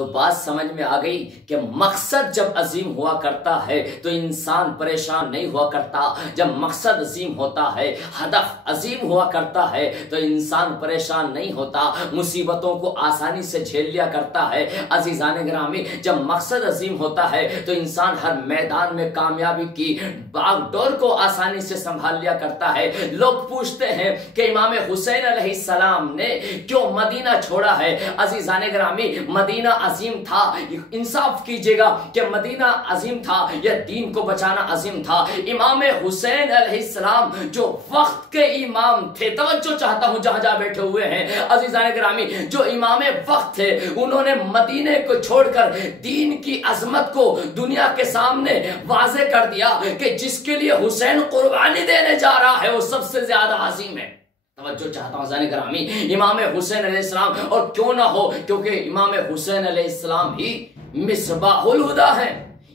तो बात समझ में आ गई कि मकसद जब अजीम हुआ करता है तो इंसान परेशान नहीं हुआ करता। जब मकसद अजीम होता है, हदफ अजीम हुआ करता है तो इंसान परेशान नहीं होता, मुसीबतों को आसानी से झेल लिया करता है। अजीजान गिरामी, जब मकसद अजीम होता है तो इंसान हर मैदान में कामयाबी की बागडोर को आसानी से संभाल लिया करता है। लोग पूछते हैं कि इमाम हुसैन अलैहिस्सलाम ने क्यों मदीना छोड़ा है। अजीजान गिरामी, मदीना अजीम था, इंसाफ कीजिएगा कि मदीना अजीम था या दीन को बचाना अजीम था। इमाम हुसैन अलैहिस्सलाम जो वक्त के इमाम थे, तवज्जो चाहता हूं जहां जहां बैठे हुए हैं अजीजान गिरामी, जो इमाम वक्त थे, उन्होंने मदीने को छोड़कर दीन की अजमत को दुनिया के सामने वाजे कर दिया कि जिसके लिए हुसैन कुर्बानी देने जा रहा है वो सबसे ज्यादा अजीम है। तवज्जो चाहता हूं ज़ाने करामी, इमाम हुसैन अलैहिस्सलाम, और क्यों ना हो, क्योंकि इमाम हुसैन अलैहिस्सलाम ही मिसबाहुल हुदा है,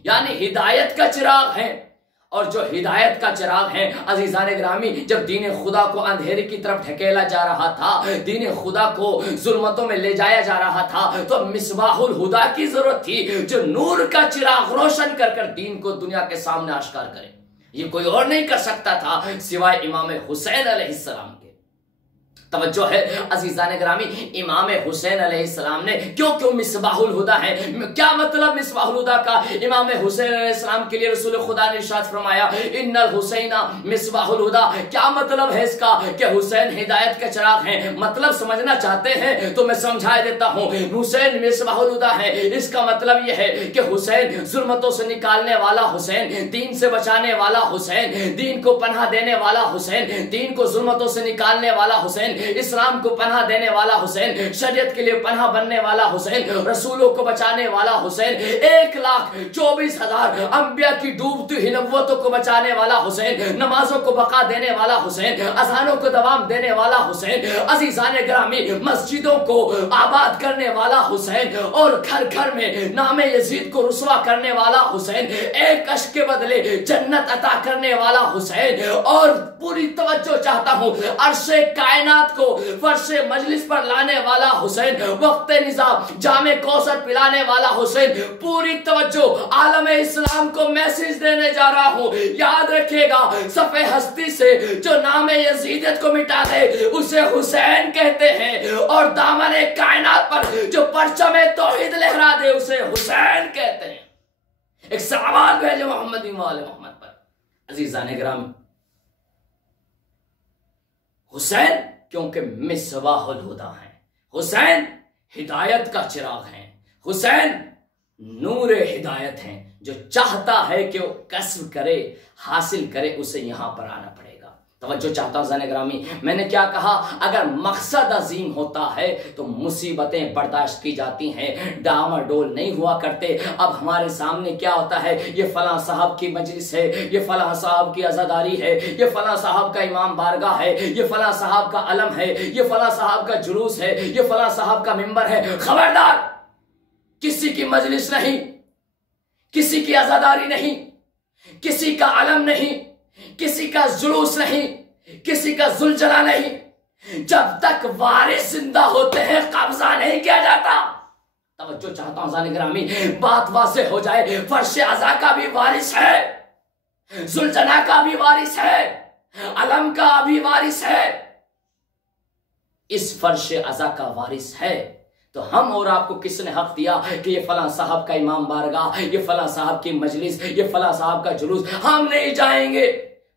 यानी हिदायत का चिराग है। और जो हिदायत का चिराग है अजीजान गिरामी, जब दीन खुदा को अंधेरे की तरफ ढकेला जा रहा था, दीन खुदा को जुल्मतों में ले जाया जा रहा था, तो मिसबाहुल हुदा की जरूरत थी जो नूर का चिराग रोशन कर कर दीन को दुनिया के सामने आश्कार करे। ये कोई और नहीं कर सकता था सिवाय इमाम हुसैन अलैहिस्सलाम के। तवज्जो है अजीजान गिरामी, इमाम हुसैन अलैहिस्सलाम ने क्यों मिसबाहुल हुदा है, क्या मतलब मिसबाहुल हुदा का। इमाम हुसैन अलैहिस्सलाम के लिए रसूल खुदा ने इरशाद फरमाया इन्नल हुसैना मिसबाहुल हुदा। क्या मतलब है इसका कि हुसैन हिदायत के चिराग हैं। मतलब समझना चाहते हैं तो मैं समझा देता हूं। हुसैन मिसबाहुल हुदा है, इसका मतलब यह है कि हुसैन जुल्मतों से निकालने वाला हुसैन, दीन से बचाने वाला हुसैन, दीन को पनाह देने वाला हुसैन, दीन को जुल्मतों से निकालने वाला हुसैन, इस्लाम को पनाह देने वाला हुसैन, शरीयत के लिए पनाह बनने वाला हुसैन, रसूलों को बचाने वाला हुसैन, 1,24,000 अंबिया की डूबती हुई नबुव्वतों को बचाने वाला हुसैन, नमाजों को बका देने वाला हुसैन, अज़ानों को दवाम देने वाला हुसैन, अज़ीज़ान गिरामी मस्जिदों को आबाद करने वाला हुसैन, और घर घर में नामे यजीद को रुसवा करने वाला हुसैन, एक अश्क के बदले जन्नत अता करने वाला हुसैन, और पूरी तवज्जो चाहता हूं अर्शे कायनात को फर्शे मजलिस पर लाने वाला हुसैन, वक्त निज़ाम जामे कौसर पिलाने वाला हुसैन। पूरी तवज्जो, आलम इस्लाम को मैसेज देने जा रहा हूं। याद रखिएगा, सफ़े हस्ती से जो नामे यजीदियत को मिटा दे उसे हुसैन कहते हैं, और दामने कायनात पर जो परचमे तौहीद लहरा दे उसे हुसैन कहते हैं। एक सलावत भेजे मोहम्मद वाले मोहम्मद पर। अजीज़ान गिरामी, हुसैन क्योंकि मिसबाहुल हुदा है, हुसैन हिदायत का चिराग है, हुसैन नूर हिदायत है। जो चाहता है कि वो कस्ब करे, हासिल करे, उसे यहां पर आना पड़ेगा। तवज्जो चाहता हूं ज़ाने ग्रामी, मैंने क्या कहा, अगर मकसद अजीम होता है तो मुसीबतें बर्दाश्त की जाती हैं, डामाडोल नहीं हुआ करते। अब हमारे सामने क्या होता है, ये फलां साहब की मजलिस है, ये फलां साहब की अज़ादारी है, ये फलां साहब का इमाम बारगाह है, ये फलां साहब का अलम है, ये फलां साहब का जुलूस है, ये फलां साहब का मिंबर है। खबरदार, किसी की मजलिस नहीं, किसी की अज़ादारी नहीं, किसी का अलम नहीं, किसी का जुलूस नहीं, किसी का जुलझला नहीं। जब तक वारिस जिंदा होते हैं कब्जा नहीं किया जाता। तवज्जो चाहता हूं ज़ाने गिरामी, बात वाज़ेह हो जाए। फर्श अज़ा का भी वारिस है, जुलझला का भी वारिस है, अलम का भी वारिस है। इस फर्श अज़ा का वारिस है तो हम और आपको किसने हक दिया कि ये फलां साहब का इमाम बारगाह, ये फलां साहब की मजलिस, ये फलां साहब का जुलूस हम नहीं जाएंगे।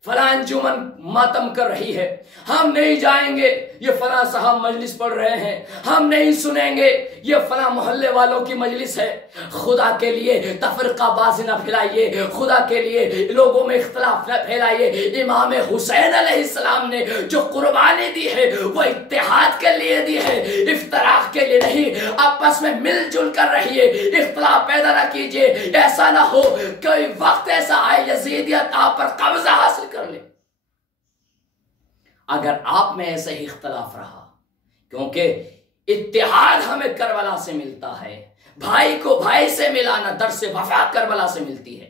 फलां अंजुमन मातम कर रही है, हम नहीं जाएंगे। ये फलां साहब मजलिस पढ़ रहे हैं, हम नहीं सुनेंगे। ये फलां मोहल्ले वालों की मजलिस है। खुदा के लिए तफरकाबाजी ना फैलाइए, खुदा के लिए लोगों में इख्तलाफ न फैलाइए। इमाम हुसैन अलैहिस्सलाम ने जो कुर्बानी दी है वो इत्तेहाद के लिए दी है, इफ्तराक के लिए नहीं। आपस में मिलजुल कर रहिए, इख्तलाफ पैदा ना कीजिए। ऐसा ना हो कोई वक्त ऐसा आए यजीदियत आप पर कब्जा हासिल कर ले। अगर आप में ऐसे ही इख्तलाफ रहा, क्योंकि इत्तेहाद हमें करबला से मिलता है, भाई को भाई से मिलाना दर से वफा करबला से मिलती है।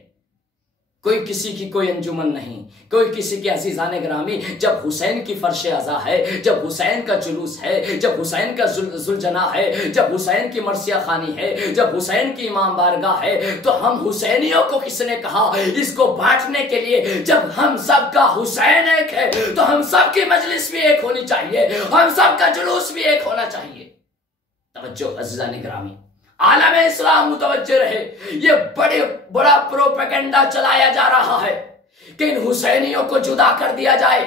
कोई किसी की कोई अंजुमन नहीं, कोई किसी के अजीजान ग्रामी। जब हुसैन की फर्श अज़ा है, जब हुसैन का जुलूस है, जब हुसैन का जुलजना है, जब हुसैन की मरसिया खानी है, जब हुसैन की इमाम बारगाह है, तो हम हुसैनियों को किसने कहा इसको बांटने के लिए? जब हम सब का हुसैन एक है तो हम सब की मजलिस भी एक होनी चाहिए, हम सब का जुलूस भी एक होना चाहिए। तवज्जो अजीजान ग्रामी, आलम इस्लाम मुतवज्जे रहे। ये बड़ा प्रोपेगेंडा चलाया जा रहा है कि इन हुसैनियों को जुदा कर दिया जाए,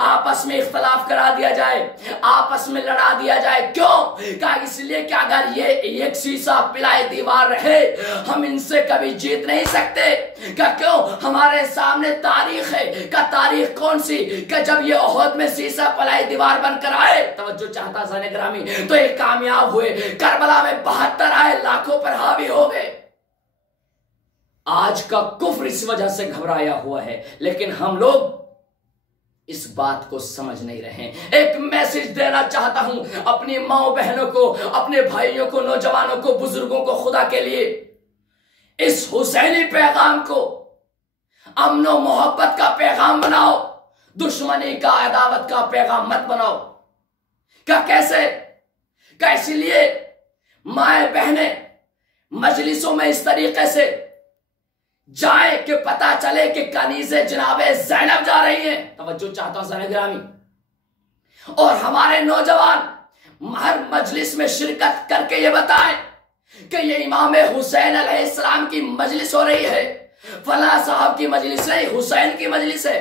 आपस में इख्तलाफ करा दिया जाए, आपस में लड़ा दिया जाए। क्यों? क्या इसलिए कि अगर ये एक शीशा पिलाए दीवार रहे हम इनसे कभी जीत नहीं सकते। क्या क्यों? हमारे सामने तारीख है। क्या तारीख कौन सी? कि जब ये ओहद में शीशा पिलाए दीवार बनकर आए, तवज्जो चाहता ज़ाने ग्रामी, तो ये कामयाब हुए। करबला में 72 आए, लाखों पर हावी हो गए। आज का कुफ्र इस वजह से घबराया हुआ है, लेकिन हम लोग इस बात को समझ नहीं रहे। एक मैसेज देना चाहता हूं अपनी माओ बहनों को, अपने भाइयों को, नौजवानों को, बुजुर्गों को, खुदा के लिए इस हुसैनी पैगाम को अमन और मोहब्बत का पैगाम बनाओ, दुश्मनी का, अदावत का पैगाम मत बनाओ। क्या कैसे? क्या इसलिए माए बहने मजलिसों में इस तरीके से जाए कि पता चले कि कनीज़े जनाबे ज़ैनब जा रही हैं? तवज्जो चाहता हूं ज़ाने ग्रामी। और हमारे नौजवान हर मजलिस में शिरकत करके ये बताएं कि ये इमाम हुसैन अलैहिस्सलाम की मजलिस हो रही है, फला साहब की मजलिस नहीं, हुसैन की मजलिस है।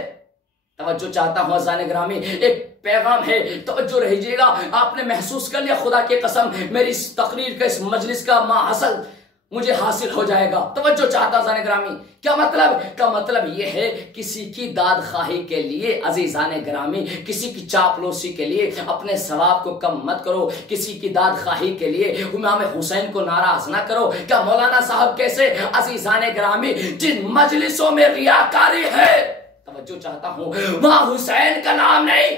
तवज्जो चाहता हूं ज़ाने ग्रामी, एक पैगाम है, तवज्जो रहिएगा। आपने महसूस कर लिया, खुदा की कसम मेरी इस तकरीर का, इस मजलिस का माहसल मुझे हासिल हो जाएगा। तवज्जो चाहता ज़ाने ग्रामी, क्या मतलब? का मतलब यह है किसी की दाद खाही के लिए, अजीजान ग्रामी, किसी की चापलूसी के लिए अपने सवाब को कम मत करो, किसी की दाद खाही के लिए इमाम हुसैन को नाराज ना करो। क्या मौलाना साहब कैसे? अजीजान ग्रामी, जिन मजलिसों में रियाकारी है, तवज्जो चाहता हूं, वहां हुसैन का नाम नहीं,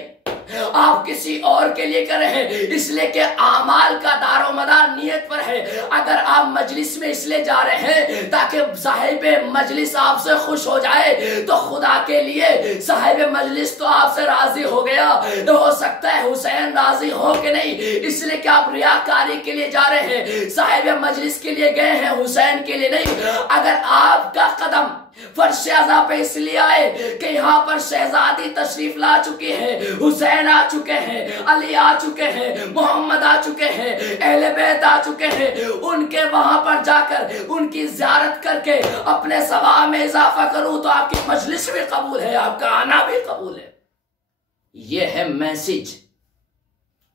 आप किसी और के लिए कर रहे हैं, इसलिए कि आमाल का दारोमदार नियत पर है। अगर आप मजलिस में इसलिए जा रहे हैं ताकि साहिब मजलिस आपसे खुश हो जाए, तो खुदा के लिए साहिब मजलिस तो आपसे राजी हो गया, तो हो सकता है हुसैन राजी हो कि नहीं, इसलिए कि आप रियाकारी के लिए जा रहे हैं, साहिब मजलिस के लिए गए हैं, हुसैन के लिए नहीं। अगर आपका कदम फर्श अज़ा पे इसलिए आए कि यहाँ पर शहजादी तशरीफ ला चुकी है, हुसैन आ चुके हैं, अली आ चुके हैं, मोहम्मद आ चुके हैं, अहले बैत आ चुके हैं, उनके वहां पर जाकर उनकी ज़ियारत करके अपने सवाब में इजाफा करूं तो आपकी मजलिस भी कबूल है, आपका आना भी कबूल है। यह है मैसेज,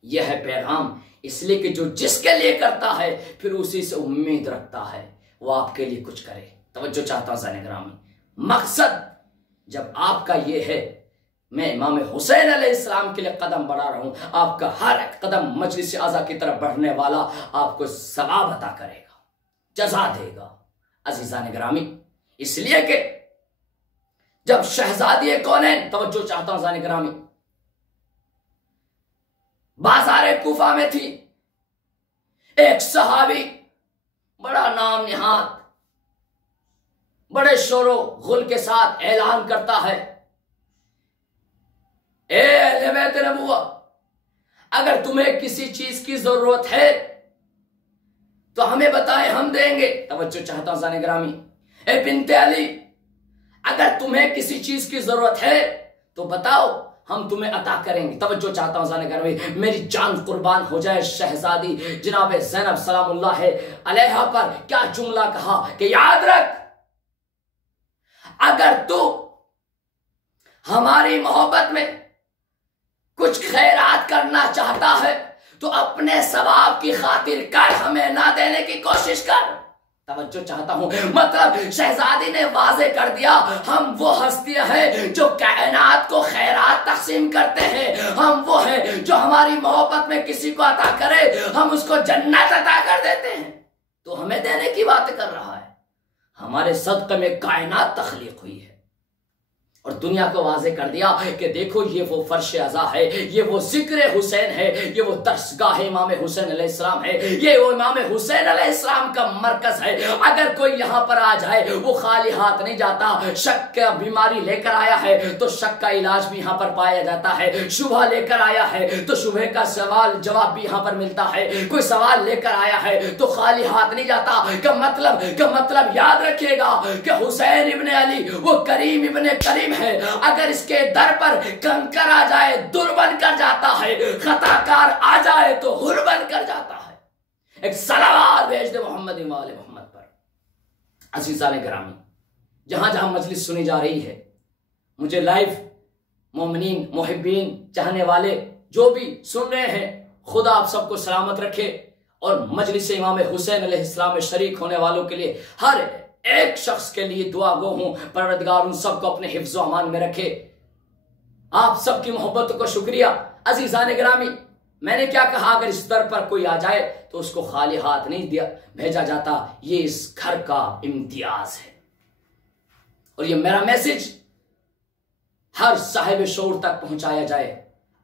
यह है पैगाम। इसलिए कि जो जिसके लिए करता है फिर उसी से उम्मीद रखता है वो आपके लिए कुछ करे। तवज्जो चाहता हूं ज़ाने ग्रामी, मकसद जब आपका ये है मैं इमाम हुसैन अलैहिस्सलाम के लिए कदम बढ़ा रहा हूं, आपका हर एक कदम मजलिस आज़ा की तरफ बढ़ने वाला आपको सवाब अता करेगा, जज़ा देगा। अज़ीज़ान ग्रामी, इसलिए कि जब शहजादी कौनैन, तवज्जो चाहता हूं ज़ाने ग्रामी, बाज़ार कूफा में थी, एक सहाबी बड़ा नाम निहाद बड़े शोरो गुल के साथ ऐलान करता है, ए अहले बैत नबुव्वा, अगर तुम्हें किसी चीज की जरूरत है तो हमें बताएं, हम देंगे। तवज्जो चाहता हूं ज़ाने ग्रामी, ए बिन्ते अली, अगर तुम्हें किसी चीज की जरूरत है तो बताओ, हम तुम्हें अता करेंगे। तवज्जो चाहता हूं ज़ाने ग्रामी, मेरी जान कुर्बान हो जाए शहजादी जनाब ज़ैनब सलामुल्लाह अलैहा पर क्या जुमला कहा कि याद रख, अगर तू हमारी मोहब्बत में कुछ खैरात करना चाहता है तो अपने सवाब की खातिर कर, हमें ना देने की कोशिश कर। तवज्जो चाहता हूं, मतलब शहजादी ने वाजे कर दिया, हम वो हस्तियां हैं जो कायनात को खैरात तकसीम करते हैं, हम वो हैं जो हमारी मोहब्बत में किसी को अता करे हम उसको जन्नत अता कर देते हैं। तो हमें देने की बात कर रहा है, हमारे सदक़े में कायनात तख्लीक हुई है, और दुनिया को वाजे कर दिया कि देखो ये वो फर्श अज़ा है, ये वो जिक्र हुसैन है, ये वो दरसगाह इमाम हुसैन अलैहिस्सलाम है, ये वो इमाम हुसैन अलैहिस्सलाम का मरकज है। अगर कोई यहाँ पर आ जाए वो खाली हाथ नहीं जाता। शक का बीमारी लेकर आया है तो शक का इलाज भी यहाँ पर पाया जाता है, शुबह लेकर आया है तो शुबह का सवाल जवाब भी यहाँ पर मिलता है, कोई सवाल लेकर आया है तो खाली हाथ नहीं जाता। का मतलब याद रखिएगा कि हुसैन इब्ने अली वो करीम इब्ने करीम है। अगर इसके दर पर कंकर आ जाए दुर बन कर जाता है, खताकार आ जाए तो हुर बन कर जाता है। एक सलावात भेज दे मोहम्मद वाले मोहम्मद पर। अज़ीज़ान गिरामी, जहां जहां मजलिस सुनी जा रही है, मुझे लाइव मोमिनीन मुहिब्बीन चाहने वाले जो भी सुन रहे हैं, खुदा आप सबको सलामत रखे और मजलिस इमाम हुसैन अलैहिस्सलाम में शरीक होने वालों के लिए हर एक शख्स के लिए दुआ गो हूं। परवरदिगार उन सबको अपने हिफ्ज़ व अमान में रखे। आप सबकी मोहब्बत को शुक्रिया। अज़ीज़ान गिरामी, मैंने क्या कहा, अगर इस दर पर कोई आ जाए तो उसको खाली हाथ नहीं दिया भेजा जाता। ये इस घर का इम्तियाज है और ये मेरा मैसेज हर साहिब शऊर तक पहुंचाया जाए।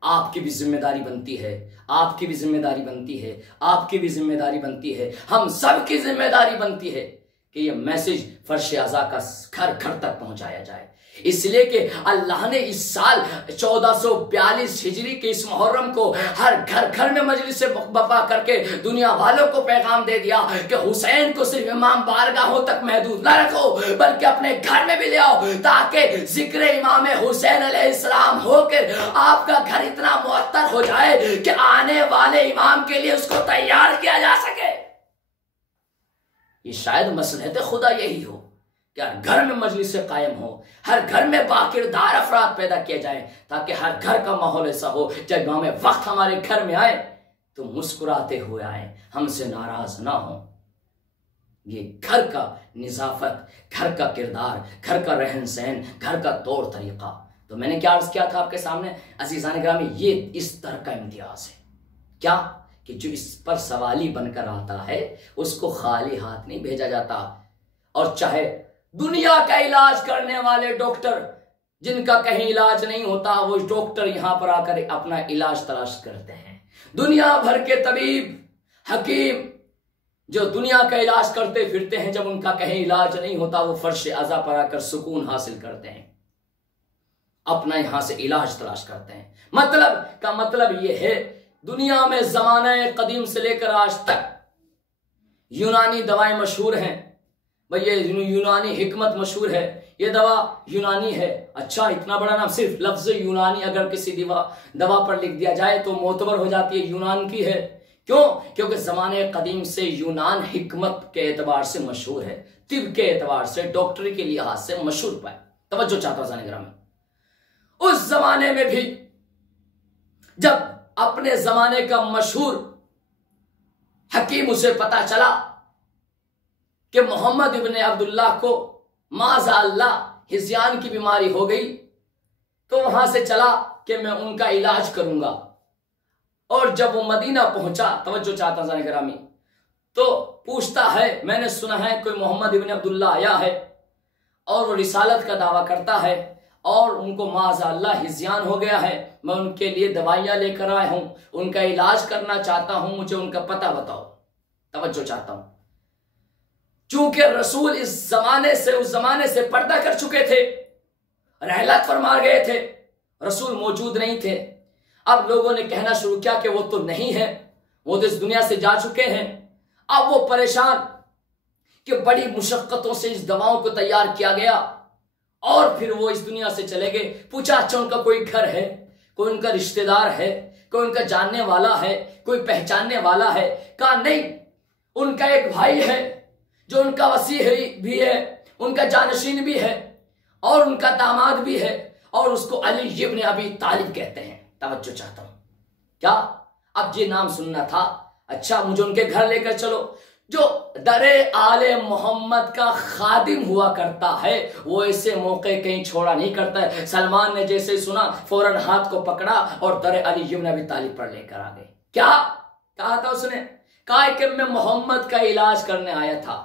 आपकी भी जिम्मेदारी बनती है, आपकी भी जिम्मेदारी बनती है, आपकी भी जिम्मेदारी बनती है, हम सब की जिम्मेदारी बनती है कि ये मैसेज फर्श अज़ा का घर घर तक पहुंचाया जाए। इसलिए कि अल्लाह ने इस साल 1442 हिजरी के इस मुहर्रम को हर घर घर में मजलिस से बपा करके दुनिया वालों को पैगाम दे दिया कि हुसैन को सिर्फ इमाम बारगाहों तक महदूद ना रखो, बल्कि अपने घर में भी ले आओ, ताकि जिक्र इमाम हुसैन अलैहिस्सलाम होकर आपका घर इतना मुअत्तर हो जाए कि आने वाले इमाम के लिए उसको तैयार किया जा सके। ये शायद मसलहत खुदा यही हो कि हर घर में मजलिस से कायम हो, हर घर में बाकिरदार अफराद पैदा किए जाए, ताकि हर घर का माहौल ऐसा हो जब इमाम वक्त हमारे घर में आए तो मुस्कुराते हुए आए, हमसे नाराज ना हो। ये घर का निजाफत, घर का किरदार, घर का रहन सहन, घर का तौर तरीका। तो मैंने क्या अर्ज किया था आपके सामने अज़ीज़ान गिरामी, ये इस तरह का इम्तियाज है क्या कि जो इस पर सवाली बनकर आता है उसको खाली हाथ नहीं भेजा जाता। और चाहे दुनिया का इलाज करने वाले डॉक्टर, जिनका कहीं इलाज नहीं होता, वो डॉक्टर यहां पर आकर अपना इलाज तलाश करते हैं। दुनिया भर के तबीब हकीम जो दुनिया का इलाज करते फिरते हैं, जब उनका कहीं इलाज नहीं होता वो फर्श अज़ा पर आकर सुकून हासिल करते हैं, अपना यहां से इलाज तलाश करते हैं। मतलब ये है, दुनिया में ज़माने कदीम से लेकर आज तक यूनानी दवाएं मशहूर हैं। भाई ये यूनानी हिकमत मशहूर है, ये दवा यूनानी है। अच्छा, इतना बड़ा नाम, सिर्फ लफ्ज यूनानी अगर किसी दवा पर लिख दिया जाए तो मोतबर हो जाती है, यूनान की है। क्यों? क्योंकि ज़माने कदीम से यूनान हिकमत के एतबार से मशहूर है, तिब के एतबार से, डॉक्टरी के लिहाज से मशहूर पाए। तवज्जो चाहता हूं ज़ाने ग्रामी, उस जमाने में भी जब अपने जमाने का मशहूर हकीम उसे पता चला कि मोहम्मद इब्ने अब्दुल्लाह को माज़अल्लाह हिज़यान की बीमारी हो गई, तो वहां से चला कि मैं उनका इलाज करूंगा। और जब वो मदीना पहुंचा, तवज्जो चाहता हूं गिरामी, तो पूछता है, मैंने सुना है कोई मोहम्मद इब्ने अब्दुल्लाह आया है और वो रिसालत का दावा करता है और उनको माज़अल्लाह हिज़यान हो गया है, मैं उनके लिए दवाइयां लेकर आया हूं, उनका इलाज करना चाहता हूं, मुझे उनका पता बताओ। तवज्जो चाहता हूं, चूंकि रसूल इस जमाने से उस जमाने से पर्दा कर चुके थे, रहलत फरमा गए थे, रसूल मौजूद नहीं थे। अब लोगों ने कहना शुरू किया कि वो तो नहीं है, वो तो इस दुनिया से जा चुके हैं। अब वो परेशान कि बड़ी मुशक्कतों से इस दवाओं को तैयार किया गया और फिर वो इस दुनिया से चले गए। पूछा, अच्छा उनका कोई घर है, कोई उनका रिश्तेदार है, कोई उनका जानने वाला है, कोई पहचानने वाला है? कहा नहीं, उनका एक भाई है जो उनका वसी भी है, उनका जानशीन भी है और उनका दामाद भी है और उसको अली इब्न अबी तालिब कहते हैं। तवज्जो चाहता हूं, क्या अब ये नाम सुनना था? अच्छा, मुझे उनके घर लेकर चलो। जो दरे आले मोहम्मद का खादिम हुआ करता है वो ऐसे मौके कहीं छोड़ा नहीं करता है। सलमान ने जैसे सुना फौरन हाथ को पकड़ा और दरे अली इब्न अबी तालिब पर लेकर आ गए। क्या कहा था उसने? कहा कि मैं मोहम्मद का इलाज करने आया था।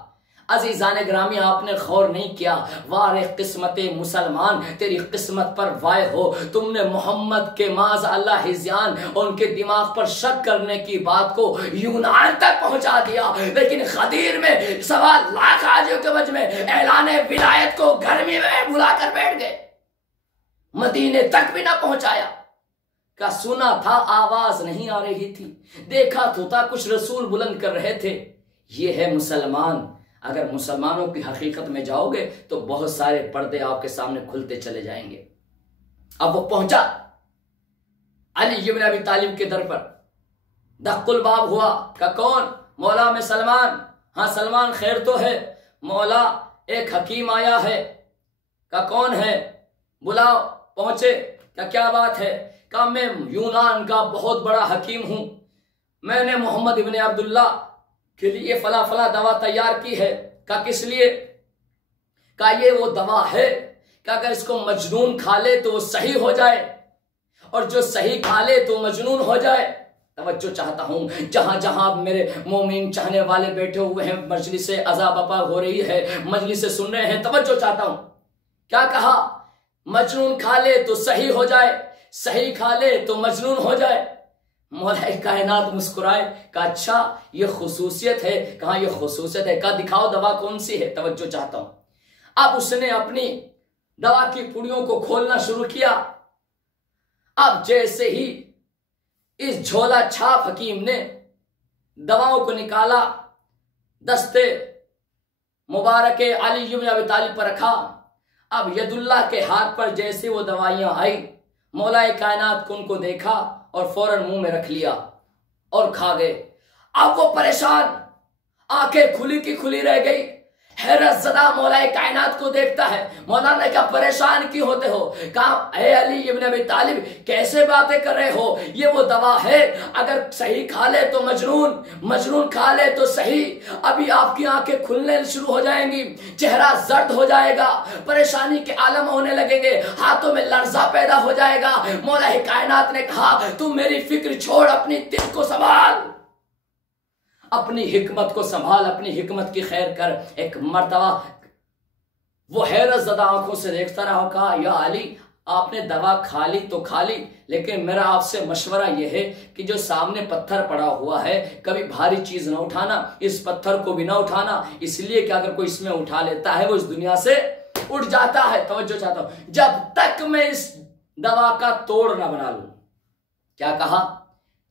अजीजान ग्रामी आपने गौर नहीं किया, वारे किस्मत मुसलमान तेरी किस्मत पर वाय हो, तुमने मोहम्मद के माज अल्लाह हिजान और उनके दिमाग पर शक करने की बात को यूनान तक पहुंचा दिया, लेकिन खदीर में 1.25 लाख हाजियों के वजह में ऐलान विलायत को गर्मी में बुलाकर बैठ गए, मदीने तक भी ना पहुंचाया। का सुना था आवाज नहीं आ रही थी, देखा तो था कुछ रसूल बुलंद कर रहे थे। ये है मुसलमान। अगर मुसलमानों की हकीकत में जाओगे तो बहुत सारे पर्दे आपके सामने खुलते चले जाएंगे। अब वो पहुंचा अली इब्न अबी तालिब के दर पर, दक्कुल बाब हुआ का कौन? मौला में सलमान। हाँ सलमान खैर तो है मौला, एक हकीम आया है। का कौन है? बुलाओ। पहुंचे। क्या बात है? का मैं यूनान का बहुत बड़ा हकीम हूं, मैंने मोहम्मद इब्न अब्दुल्ला के लिए फला फला दवा तैयार की है। का किस लिए? का ये वो दवा है कि अगर इसको मजनून खा ले तो वो सही हो जाए, और जो सही खा ले तो मजनून हो जाए। तवज्जो चाहता हूं, जहां जहां मेरे मोमिन चाहने वाले बैठे हुए हैं, मजलिस से अज़ा बपा हो रही है, मजलिस से सुन रहे हैं, तवज्जो चाहता हूं। क्या कहा? मजनून खा ले तो सही हो जाए, सही खा ले तो मजनून हो जाए। मौला कायनात मुस्कुराए, का अच्छा ये खुसूसियत है? कहा ये खुसूसियत है। का दिखाओ दवा कौन सी है। तवज्जो चाहता हूं। अब उसने अपनी दवा की पुड़ियों को खोलना शुरू किया। अब जैसे ही इस झोला छाप हकीम ने दवाओं को निकाला, दस्ते मुबारक अली इब्न अबी तालिब पर रखा। अब यदुल्लाह के हाथ पर जैसे वो दवाइयां आई, मौला कायनात को उनको देखा और फौरन मुंह में रख लिया और खा गए। अब वो परेशान, आंखें खुली की खुली रह गई, हैरत ज़दा मौला कायनात को देखता है। मौला ने क्या परेशान क्यों होते हो? कहा ए अली इब्न अबी तालिब कैसे बातें कर रहे हो, ये वो दवा है, अगर सही खा ले तो मजनून, मजनून खा ले तो सही। अभी आपकी आंखें खुलने शुरू हो जाएंगी, चेहरा जर्द हो जाएगा, परेशानी के आलम होने लगेंगे, हाथों में लर्जा पैदा हो जाएगा। मौला कायनात ने कहा तू मेरी फिक्र छोड़, अपनी दिल को संभाल, अपनी हिकमत को संभाल, अपनी हिकमत की खैर कर। एक मर्तबा वो हैरत ज़दा आंखों से देखता रहा, कहा या अली आपने दवा खा ली तो खा ली, लेकिन मेरा आपसे मशवरा यह है कि जो सामने पत्थर पड़ा हुआ है कभी भारी चीज ना उठाना, इस पत्थर को भी ना उठाना, इसलिए कि अगर कोई इसमें उठा लेता है वो इस दुनिया से उठ जाता है। तवज्जो चाहता हूं, जब तक मैं इस दवा का तोड़ ना बना लूं। क्या कहा?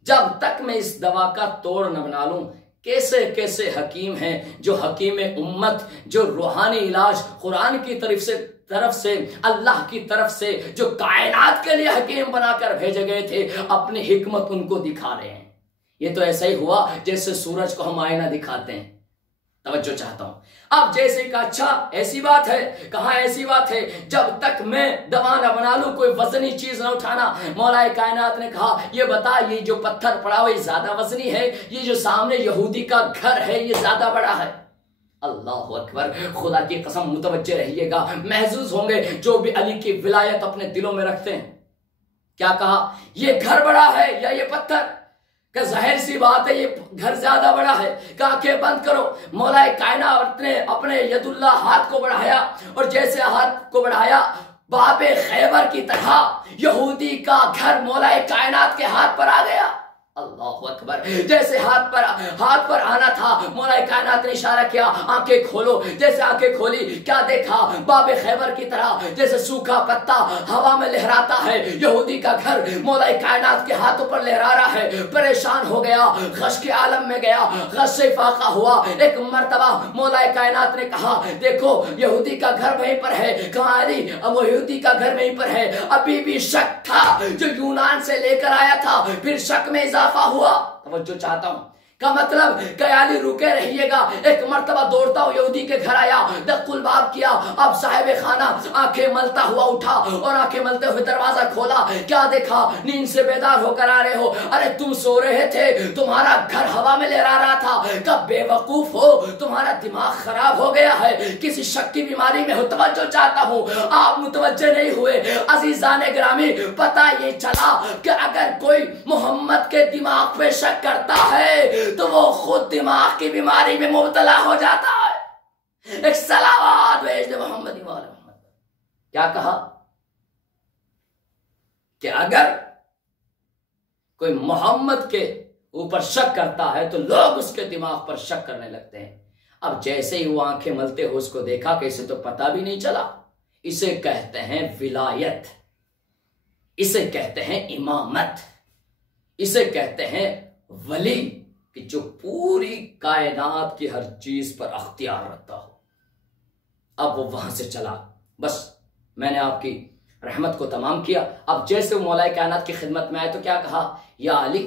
जब तक मैं इस दवा का तोड़ न बना लूं। कैसे कैसे हकीम हैं जो हकीम उम्मत, जो रूहानी इलाज कुरान की तरफ से अल्लाह की तरफ से जो कायनात के लिए हकीम बनाकर भेजे गए थे, अपनी हिकमत उनको दिखा रहे हैं। ये तो ऐसा ही हुआ जैसे सूरज को हम आईना दिखाते हैं। तवज्जो चाहता हूं। अब जैसे का अच्छा ऐसी बात है, कहा ऐसी बात है, जब तक मैं दवा ना बना लूं कोई वजनी चीज ना उठाना। मौला कायनात ने कहा ये बता, ये जो पत्थर पड़ा हुआ ये ज्यादा वजनी है, ये जो सामने यहूदी का घर है ये ज्यादा बड़ा है। अल्लाह अकबर, खुदा की कसम मुतवज्जे रहिएगा, महसूस होंगे जो भी अली की विलायत अपने दिलों में रखते हैं। क्या कहा? ये घर बड़ा है या ये पत्थर? कि जाहिर सी बात है ये घर ज्यादा बड़ा है। कि आंखें बंद करो। मौला कायनात ने अपने यदुल्ला हाथ को बढ़ाया, और जैसे हाथ को बढ़ाया बाबे खैबर की तरह यहूदी का घर मौला कायनात के हाथ पर आ गया। अल्लाह अकबर, जैसे हाथ पर आना था, मौला कायनात ने इशारा किया आंखें खोलो। जैसे आंखें खोली, क्या देखा? बाबे खैबर की तरह जैसे सूखा पत्ता हवा में लहराता है, यहूदी का घर मौला कायनात के हाथों पर लहरा रहा है। परेशान हो गया, गश के आलम में गया, गश से फाका हुआ। एक मर्तबा मौला कायनात ने कहा देखो यहूदी का घर वहीं पर है। कहा अली अब वो यहूदी का घर वहीं पर है। अभी भी शक था जो यूनान से लेकर आया था, फिर शक में इजाफा हुआ। तवज्जो चाहता हूं, का मतलब कयाली रुके रहिएगा। एक मर्तबा दौड़ता हुआ यहूदी के घर आया, दक्कुल बाब किया। अब साहिब खाना आंखें मलता हुआ उठा और आंखें मलते हुए दरवाजा खोला। क्या देखा? नींद से बेदार होकर आ रहे हो? अरे तुम सो रहे थे, तुम्हारा घर हवा में लहरा रहा था। कब बेवकूफ हो, तुम्हारा दिमाग खराब हो गया है, किसी शक की बीमारी में हो। तवज्जो चाहता हूं, आप मुतवज्जे नहीं हुए। अजीजान ग्रामी, पता ये चला कि अगर कोई मोहम्मद के दिमाग पे शक करता है तो वो खुद दिमाग की बीमारी में मुब्तला हो जाता है। एक सलावत भेज दे मोहम्मद वाले मोहम्मद। क्या कहा कि अगर कोई मोहम्मद के ऊपर शक करता है तो लोग उसके दिमाग पर शक करने लगते हैं। अब जैसे ही वो आंखें मलते हो उसको देखा कि इसे तो पता भी नहीं चला। इसे कहते हैं विलायत, इसे कहते हैं इमामत, इसे कहते हैं वली, कि जो पूरी कायनात की हर चीज पर अख्तियार रखता हो। अब वो वहां से चला, बस मैंने आपकी रहमत को तमाम किया। अब जैसे वो मौलाए कायनात की खिदमत में आए तो क्या कहा, या अली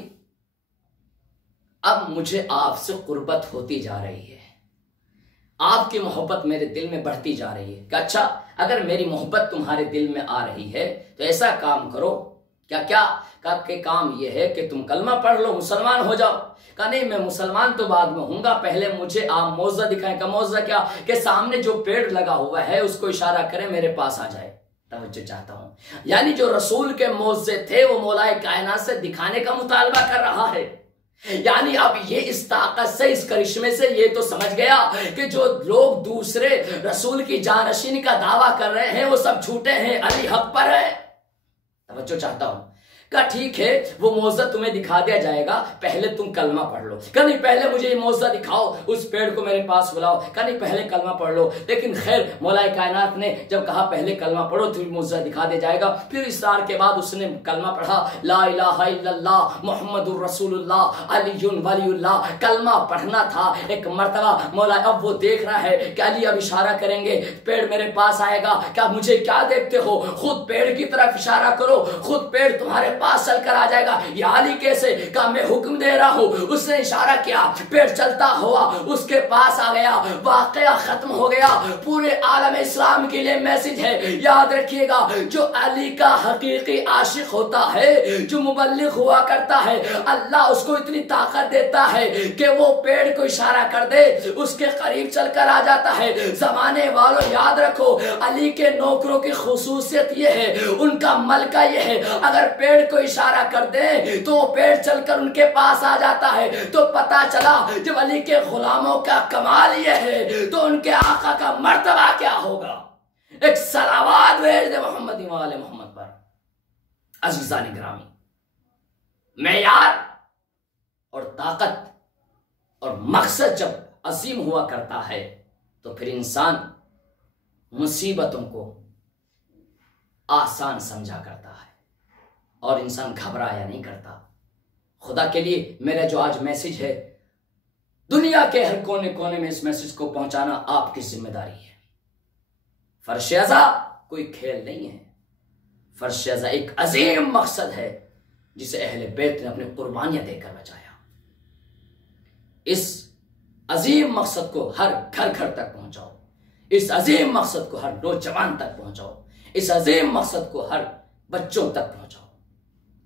अब मुझे आपसे कुर्बत होती जा रही है, आपकी मोहब्बत मेरे दिल में बढ़ती जा रही है। कि अच्छा अगर मेरी मोहब्बत तुम्हारे दिल में आ रही है तो ऐसा काम करो, क्या क्या के काम यह है कि तुम कलमा पढ़ लो, मुसलमान हो जाओ। कहा नहीं, मैं मुसलमान तो बाद में हूंगा, पहले मुझे आप मौजा दिखाएं। का मौजा क्या, कि सामने जो पेड़ लगा हुआ है उसको इशारा करें मेरे पास आ जाए। तवज्जो चाहता हूं, यानी जो रसूल के मौजे थे वो मौलाए कायनात से दिखाने का मुतालबा कर रहा है। यानी अब ये इस ताकत से, इस करिश्मे से ये तो समझ गया कि जो लोग दूसरे रसूल की जानशीनी का दावा कर रहे हैं वो सब झूठे हैं, अली हक पर है। तवज्जो चाहता हूं। कहा ठीक है, वो मौजा तुम्हें दिखा दिया जाएगा, पहले तुम कलमा पढ़ लो। कहा नहीं, पहले मुझे ये मौजा दिखाओ, उस पेड़ को मेरे पास बुलाओ। कहा नहीं, पहले कलमा पढ़ लो। लेकिन खैर मौलाए कायनात ने जब कहा पहले कलमा पढ़ो तो मौजा दिखा दिया जाएगा, फिर इसरार के बाद उसने कलमा पढ़ा, ला इलाहा इल्लल्लाह मुहम्मदुर रसूलुल्लाह अलीयुन वलीउल्लाह। कलमा पढ़ना था एक मर्तबा। मौला अब वो देख रहा है कि अली अब इशारा करेंगे, पेड़ मेरे पास आएगा। क्या मुझे क्या देखते हो, खुद पेड़ की तरफ इशारा करो, खुद पेड़ तुम्हारे पास चलकर आ जाएगा। या अली कैसे, का मैं हुक्म दे रहा हूं। उसने इशारा किया, पेड़ चलता हुआ उसके पास आ गया, वाकया खत्म हो गया। पूरे आलम इस्लाम के लिए मैसेज है, याद रखिएगा, जो अली का हकीकी आशिक होता है, जो मुबल्लिग हुआ करता है, अल्लाह उसको इतनी ताकत देता है कि वो पेड़ को इशारा कर दे, उसके करीब चलकर आ जाता है। जमाने वालों याद रखो, अली के नौकरों की खुसूसियत ये है, उनका मलका ये है, अगर पेड़ को इशारा कर दे तो पेड़ चलकर उनके पास आ जाता है। तो पता चला जब अली के गुलामों का कमाल ये है तो उनके आका का मर्तबा क्या होगा। एक सलावत भेज दे मोहम्मद वाले मोहम्मद पर। अज़ीज़ान गिरामी, मेयार और ताकत और मकसद जब अजीम हुआ करता है तो फिर इंसान मुसीबतों को आसान समझा करता है और इंसान घबराया नहीं करता। खुदा के लिए मेरा जो आज मैसेज है, दुनिया के हर कोने कोने में इस मैसेज को पहुंचाना आपकी जिम्मेदारी है। फर्श अज़ा कोई खेल नहीं है, फर्श अज़ा एक अजीम मकसद है जिसे अहले बैत ने अपनी कुर्बानियां देकर बचाया। इस अजीम मकसद को हर घर घर तक पहुंचाओ, इस अजीम मकसद को हर नौजवान तक पहुंचाओ, इस अजीम मकसद को हर बच्चों तक पहुंचाओ।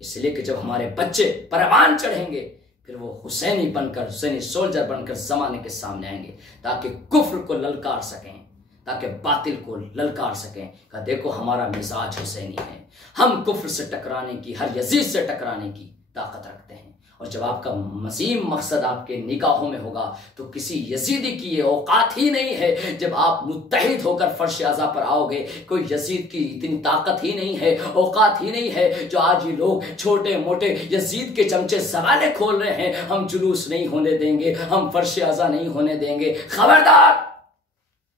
इसलिए कि जब हमारे बच्चे परवान चढ़ेंगे फिर वो हुसैनी बनकर, हुसैनी सोल्जर बनकर जमाने के सामने आएंगे, ताकि कुफ्र को ललकार सकें, ताकि बातिल को ललकार सकें। कहा देखो हमारा मिजाज हुसैनी है, हम कुफ्र से टकराने की, हर यजीद से टकराने की ताकत रखते हैं। और जब आपका मसीम मकसद आपके निगाहों में होगा तो किसी यजीदी की ये औकात ही नहीं है। जब आप मुत्तहिद होकर फर्श अज़ा पर आओगे, कोई यजीद की इतनी ताकत ही नहीं है, औकात ही नहीं है। जो आज ये लोग छोटे मोटे यजीद के चमचे सवाले खोल रहे हैं, हम जुलूस नहीं होने देंगे, हम फर्श अज़ा नहीं होने देंगे। खबरदार,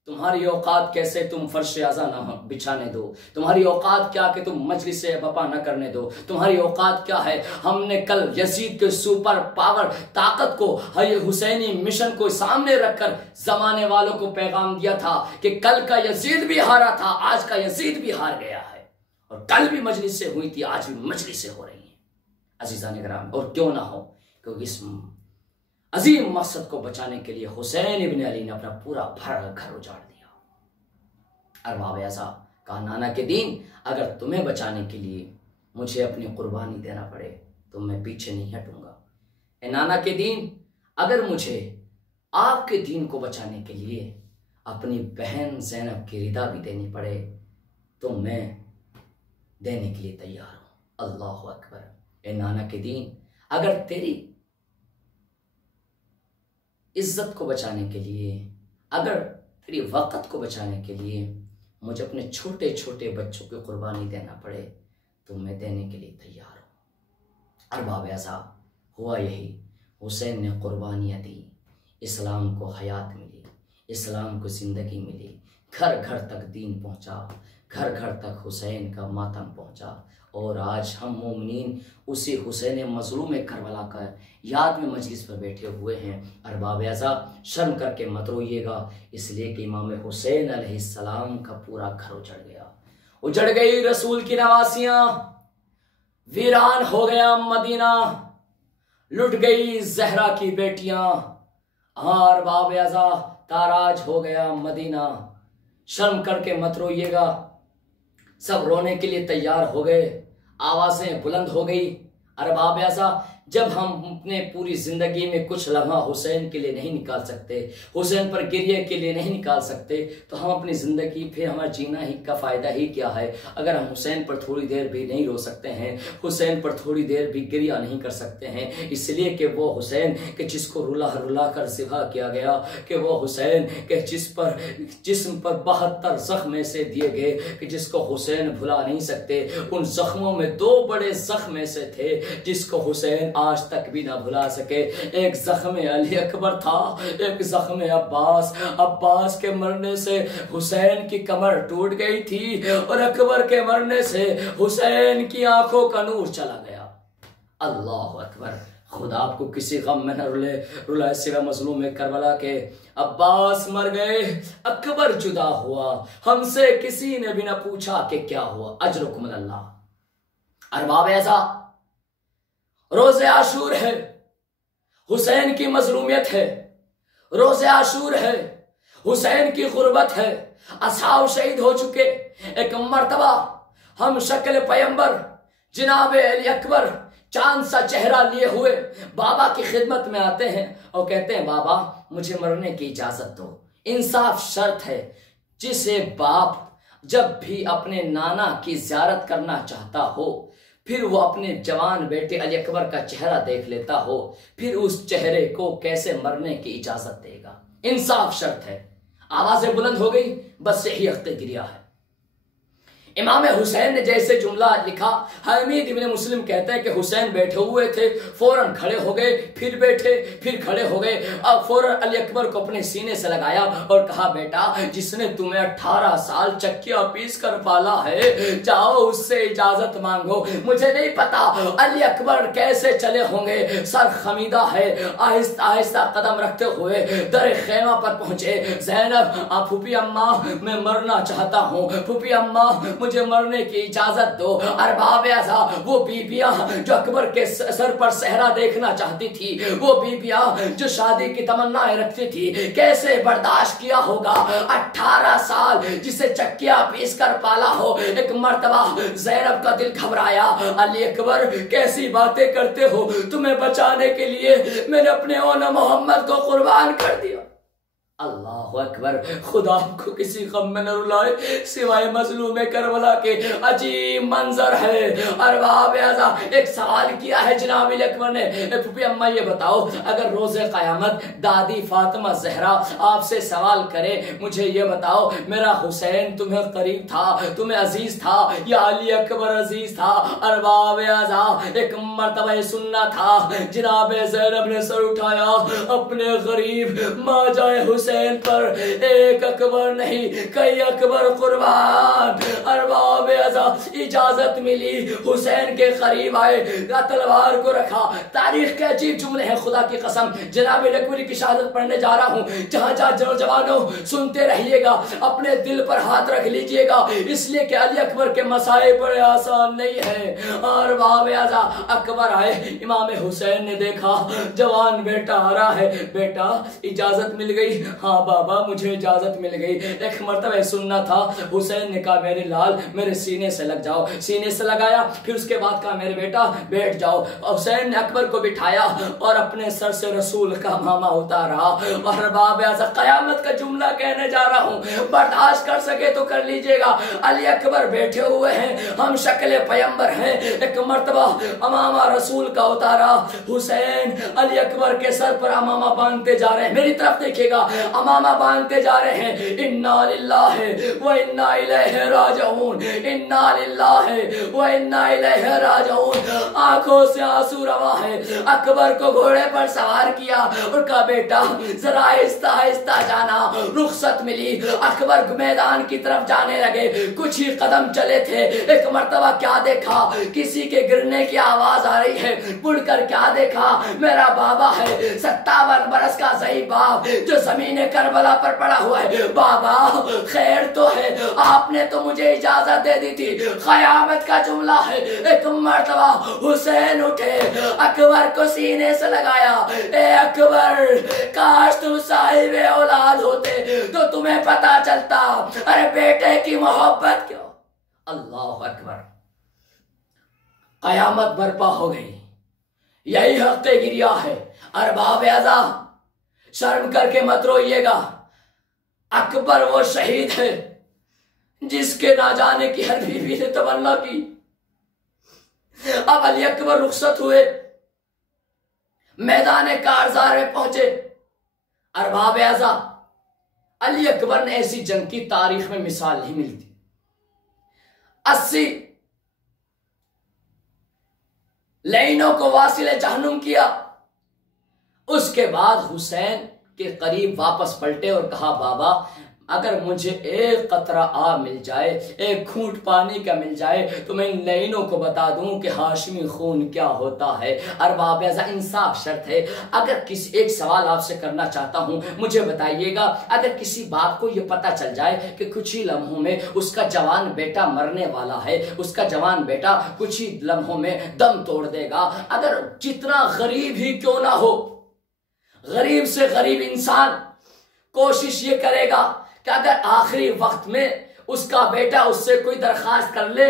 तुम्हारी औकात कैसे तुम फर्श अज़ा न बिछाने दो, तुम्हारी औकात क्या कि तुम मजलिस बपा न करने दो, तुम्हारी औकात क्या है। हमने कल यजीद के सुपर पावर ताकत को, हुसैनी मिशन को सामने रखकर जमाने वालों को पैगाम दिया था कि कल का यजीद भी हारा था, आज का यजीद भी हार गया है। और कल भी मजलिस से हुई थी, आज भी मजलिस से हो रही है। अजीज़ान गिरामी, और क्यों ना हो, क्योंकि इस अजीम मकसद को बचाने के लिए हुसैन इब्न अली ने अपना पूरा भरा घर उजाड़ दिया। अरबाब ऐसा कहा, नाना के दीन, अगर तुम्हें बचाने के लिए मुझे अपनी कुर्बानी देना पड़े तो मैं पीछे नहीं हटूंगा। ए नाना के दीन, अगर मुझे आपके दीन को बचाने के लिए अपनी बहन ज़ैनब की रिदा भी देनी पड़े तो मैं देने के लिए तैयार हूं। अल्लाह अकबर। ए नाना के दीन, अगर तेरी इज्जत को बचाने के लिए, अगर अगर ये वक़्त को बचाने के लिए मुझे अपने छोटे छोटे बच्चों की कुर्बानी देना पड़े तो मैं देने के लिए तैयार हूँ। अरबाब ऐसा हुआ यही, हुसैन ने कुर्बानियाँ दी, इस्लाम को हयात मिली, इस्लाम को ज़िंदगी मिली, घर घर तक दीन पहुँचा, घर घर तक हुसैन का मातम पहुँचा। और आज हम मोमिनीन उसी हुसैन मज़लूम करबला का याद में मजलिस पर बैठे हुए हैं। अरबाब ऐसा शर्म करके मत रोइएगा, इसलिए कि इमाम हुसैन अलैहिस्सलाम का पूरा घर उजड़ गया, उजड़ गई रसूल की नवासियाँ, वीरान हो गया मदीना, लुट गई जहरा की बेटियां। अरबाब ऐसा ताराज हो गया मदीना। शर्म करके मत रोइएगा। सब रोने के लिए तैयार हो गए, आवाजें बुलंद हो गई। अरबाब ऐसा जब हम अपने पूरी जिंदगी में कुछ लम्हा हुसैन के लिए नहीं निकाल सकते, हुसैन पर गिरिया के लिए नहीं निकाल सकते, तो हम अपनी जिंदगी फिर हमारा जीना ही का फायदा ही क्या है। अगर हम हुसैन पर थोड़ी देर भी नहीं रो सकते हैं, हुसैन पर थोड़ी देर भी गिरिया नहीं कर सकते हैं, इसलिए कि वो हुसैन के जिसको रुला रुला कर ज़िबा किया गया, कि वो हुसैन के जिस्म पर 72 जख्म से दिए गए, कि जिसको हुसैन भुला नहीं सकते। उन जख्मों में 2 बड़े जख्म से थे जिसको हुसैन आज तक भी ना भुला सके। एक जख्म अली अकबर था, एक जख्म अब्बास। अब्बास के मरने से हुसैन की कमर टूट गई थी और अकबर के मरने से हुसैन की आंखों का नूर चला गया। अल्लाह अकबर। खुदा आपको किसी गम में न रुलाए सिवा मजलूम करबला के। अब्बास मर गए, अकबर जुदा हुआ, हमसे किसी ने भी ना पूछा कि क्या हुआ। अजरुकुम अल्लाह। अरबाब ऐसा रोज़े आशूर है, हुसैन की मजलूमियत है, रोज़े आशूर है, हुसैन की गुर्बत है, असहाब शहीद हो चुके। एक मर्तबा हम शक्ल पैगंबर जनाब अली अकबर चांद सा चेहरा लिए हुए बाबा की खिदमत में आते हैं और कहते हैं, बाबा मुझे मरने की इजाजत दो। इंसाफ शर्त है, जिसे बाप जब भी अपने नाना की ज़ियारत करना चाहता हो, फिर वो अपने जवान बेटे अली अकबर का चेहरा देख लेता हो, फिर उस चेहरे को कैसे मरने की इजाजत देगा। इंसाफ शर्त है। आवाजें बुलंद हो गई, बस यही अख्ते गिरिया है। इमाम हुसैन ने जैसे जुमला लिखा, हमीद इब्न मुस्लिम कहते हैं कि हुसैन बैठे हुए थे, फौरन खड़े हो गए, फिर बैठे, फिर खड़े हो गए, अब फौरन अली अकबर को अपने सीने से लगाया और कहा, बेटा जिसने तुम्हें 18 साल चक्किया पीस कर पाला है, जाओ उससे इजाजत मांगो। मुझे नहीं पता अली अकबर कैसे चले होंगे, सर खमीदा है, आहिस्ता आहिस्ता कदम रखते हुए दर खैमा पर पहुंचे। ज़ैनब, फूफी अम्मा मैं मरना चाहता हूँ, फूफी अम्मा मुझे मरने की इजाजत दो। अरबाब ऐसा वो बीबियां जो अकबर के सर पर सहरा देखना चाहती थी, वो बीबियां जो शादी की तमन्नाएं रखती थी, कैसे बर्दाश्त किया होगा 18 साल जिसे चक्किया पीस कर पाला हो। एक मर्तबा ज़ैनब का दिल घबराया, अली अकबर कैसी बातें करते हो, तुम्हें बचाने के लिए मैंने अपने ओना मोहम्मद को कुर्बान कर दिया। अल्लाह अकबर। खुदा को किसी गम में न रुलाए सिवाय मजलूम करबला के। अजीब मंजर है। अरबाब ऐसा एक सवाल किया है जनाब अकबर ने, फूफी अम्मा ये बताओ, अगर रोज़े क़यामत दादी फातिमा ज़हरा आपसे सवाल करे, मुझे ये बताओ मेरा हुसैन तुम्हें करीब था, तुम्हें अजीज था या अली अकबर अजीज था? अरबाब ऐसा एक मर्तबा सुनना था, जनाब ज़ैनब ने सर उठाया, अपने गरीब माँ जाए हुसैन पर एक अकबर नहीं कई अकबर कुर्बान। अरबाब ऐसा इजाजत मिली, हुसैन के करीब आए, तलवार को रखा। तारीख के अजीब जुमले हैं, खुदा की कसम। जनाब अकबर की शहादत पढ़ने जा रहा हूँ, जहां जहां जवानों सुनते रहिएगा, अपने दिल पर हाथ रख लीजिएगा, इसलिए कि अली अकबर के मसाए बड़े आसान नहीं है। अरबाब ऐसा अकबर आए, इमाम हुसैन ने देखा जवान बेटा आ रहा है, बेटा इजाजत मिल गई? हाँ बाबा मुझे इजाजत मिल गई। एक मर्तबा सुनना था, हुसैन ने कहा मेरे लाल मेरे सीने से लग जाओ, सीने से लगाया, फिर उसके बाद कहा मेरे बेटा बैठ जाओ। हुसैन ने अकबर को बिठाया और अपने सर से रसूल का मामा उतारा। और अरबाब ऐसा क़यामत का जुमला कहने जा रहा हूँ, बर्दाश्त कर सके तो कर लीजिएगा। अली अकबर बैठे हुए हैं, हम शक्ल पैगंबर हैं। एक मर्तबा अमामा रसूल का उतारा, हुसैन अली अकबर के सर पर अमामा बांधते जा रहे हैं। मेरी तरफ देखिएगा, अमामा बांधते जा रहे हैं, इन्ना लिल्लाहि व इन्ना इलैहि राजिऊन, इन्ना लिल्लाहि व इन्ना इलैहि राजिऊन। आंखों से आंसू रवा है। अकबर को घोड़े पर सवार किया और कहा बेटा जरा आहिस्ता आहिस्ता जाना। रुखसत मिली, अकबर मैदान की तरफ जाने लगे। कुछ ही कदम चले थे, एक मर्तबा क्या देखा, किसी के गिरने की आवाज आ रही है। मुड़कर क्या देखा, मेरा बाबा है 57 बरस का सही बाप जो जमीन करबला पर पड़ा हुआ है। बाबा खैर तो है, आपने तो मुझे इजाजत दे दी थी। कयामत का जुमला है। एक मर्तबा हुसैन उठे, अकबर को सीने से लगाया, ए अकबर काश तुम साहिबे औलाद होते तो तुम्हें पता चलता, अरे बेटे की मोहब्बत क्यों। अल्लाह अकबर। कयामत बर्पा हो गई। यही हफ्ते गिरिया है। अरबाब आज़ा शर्म करके मत रोइएगा, अकबर वो शहीद है जिसके ना जाने की हर बीवी ने तमन्ना की। अब अली अकबर रुखसत हुए, मैदान कारजार में पहुंचे। अरबाब आज़ा, अली अकबर ने ऐसी जंग की तारीख में मिसाल नहीं मिलती। 80 लाइनों को वासिले जहन्नुम किया। उसके बाद हुसैन के करीब वापस पलटे और कहा बाबा अगर मुझे एक कतरा आब मिल जाए, एक घूंट पानी का मिल जाए तो मैं इन लाइनों को बता दूं कि हाशमी खून क्या होता है। अरबाब आज़ा इंसाफ शर्त है। अगर किसी एक सवाल आपसे करना चाहता हूं, मुझे बताइएगा, अगर किसी बाप को यह पता चल जाए कि कुछ ही लम्हों में उसका जवान बेटा मरने वाला है, उसका जवान बेटा कुछ ही लम्हों में दम तोड़ देगा, अगर जितना गरीब ही क्यों ना हो, गरीब से गरीब इंसान कोशिश ये करेगा कि अगर आखिरी वक्त में उसका बेटा उससे कोई दरखास्त कर ले,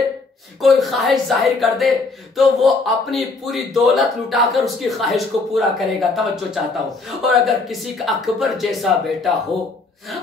कोई ख्वाहिश जाहिर कर दे, तो वो अपनी पूरी दौलत लुटाकर उसकी ख्वाहिश को पूरा करेगा। तवज्जो चाहता हूं। और अगर किसी का अकबर जैसा बेटा हो,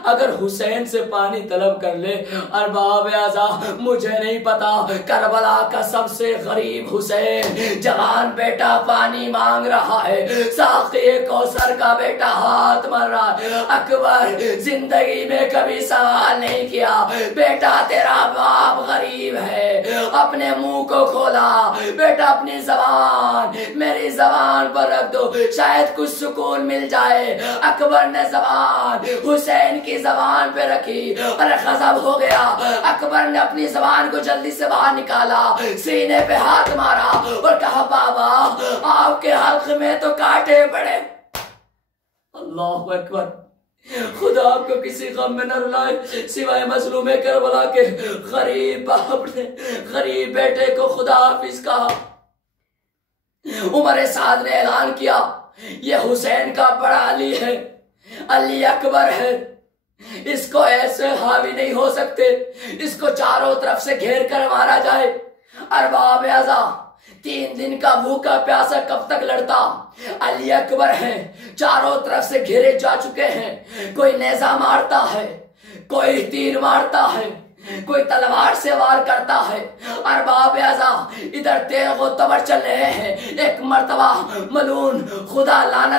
अगर हुसैन से पानी तलब कर ले, अरबाब आज़ा मुझे नहीं पता, करबला का सबसे गरीब हुसैन जवान बेटा पानी मांग रहा है, साक़ी कौसर का बेटा हाथ मर रहा है। अकबर जिंदगी में कभी सवाल नहीं किया, बेटा तेरा बाप गरीब है, अपने मुंह को खोला, बेटा अपनी जबान मेरी जबान पर रख दो, शायद कुछ सुकून मिल जाए। अकबर ने जबान हुसैन की जबान पे रखी और गजब हो गया। अकबर ने अपनी जबान को जल्दी से बाहर निकाला, सीने पे हाथ मारा और कहा बाबा आपके हल्क में तो कांटे पड़े। अल्लाह अकबर। खुदा आपको किसी गम में न रुलाए सिवाय मजलूम करबला के। गरीब बाप ने गरीब बेटे को खुदा हाफिज कहा। उमर साद ने ऐलान किया ये हुसैन का बड़ा अली है, अली अकबर है, इसको ऐसे हावी नहीं हो सकते, इसको चारों तरफ से घेर कर मारा जाए। अरबाब आज़ा 3 दिन का भूखा प्यासा कब तक लड़ता। अली अकबर हैं, चारों तरफ से घेरे जा चुके हैं, कोई नेजा मारता है, कोई तीर मारता है, कोई तलवार से वार करता है। अरबाब आज़ा इधर तेग व तबर चल रहे हैं। एक मर्तबा मलून खुदा लानत